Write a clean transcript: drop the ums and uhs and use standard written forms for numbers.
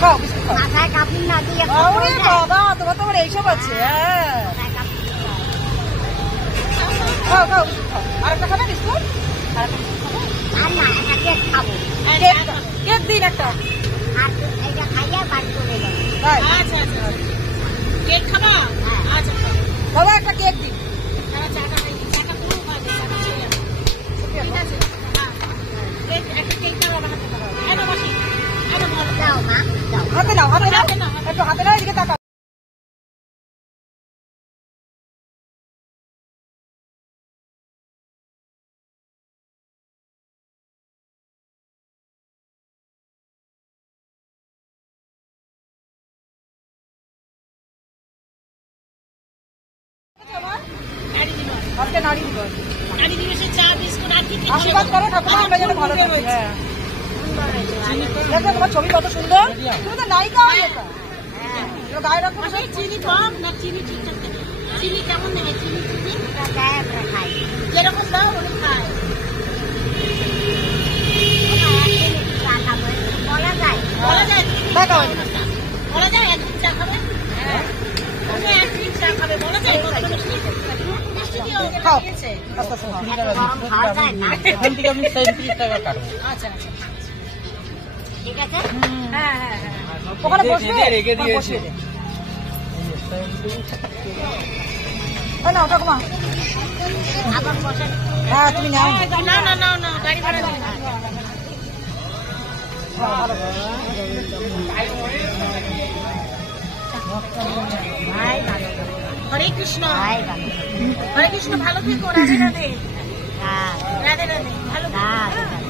খাও বিস্কুট খাও। মাথায় কাপড় না দিয়ে ওরে বাবা, তোমার তো আবার এইসব আছে। হ্যাঁ, খাও খাও বিস্কুট খাও। আরেকটা খাবে বিস্কুট? আর না, একটা কেক খাবো। কেক দিন একটা। আর এইটা খাইয়া বাড়ি চলে যাবো। তাই? আচ্ছা আচ্ছা কেক খাবা? আচ্ছা বাবা একটা কেক দিন। তারা চাটা খাই, চাটা পুরো খাবে, চাটা খেয়ে যাবে। ঠিক আছে, হ্যাঁ একটা কেক খাওয়া বানাতে পারো। এত বসি এত ভালো দাও মা, দাও। হাতে নাও, হাতে নাও, হাতে নাও। একটু হাতে নাও, এদিকে তাকাও। আজকে নারী দিবস। নারী দিবসে চা বিস্কুট আর কি কি আশীর্বাদ করো ঠাকুমা, আমরা যেন ভালো থাকি। হ্যাঁ, দেখো তোমার ছবি কত সুন্দর। তুমি তো নায়িকা হয়ে গেছো। গায়ে রাখো। চিনি কম না চিনি ঠিকঠাক দেবে? চিনি কেমন নেবে? চিনি চিনি এটা দেয় আমরা খাই। যেরকম দাও ওরকম খায়। চা খাবো, বলা যায়। বলা যায় দেখাও। বলা যায় একদিন চা খাবে? হ্যাঁ একদিন চা খাবে বলা যায়? মিষ্টি দিয়ে ওকে খাও। দিয়েছে। আস্তে আস্তে খাও। এত গরম খাওয়া যায় না। এখান থেকে আমি 37 টাকা কাটবো। আচ্ছা আচ্ছা ঠিক আছে? হ্যাঁ হ্যাঁ হ্যাঁ ওখানে বসবে? রেখে ওখানে দিয়েছি। বসিয়ে দে। এই নাও ঠাকুমা। আবার বসে হ্যাঁ, তুমি নাও। না না না না গাড়ি ভাড়া দিই না। হ্যাঁ, ভালো করে। ভাই ভালো। হরে কৃষ্ণ ভাই ভালো। হরে কৃষ্ণ ভালো থেকো রাধে রাধে হ্যাঁ, রাধে রাধে ভালো থেকো। রাধে রাধে।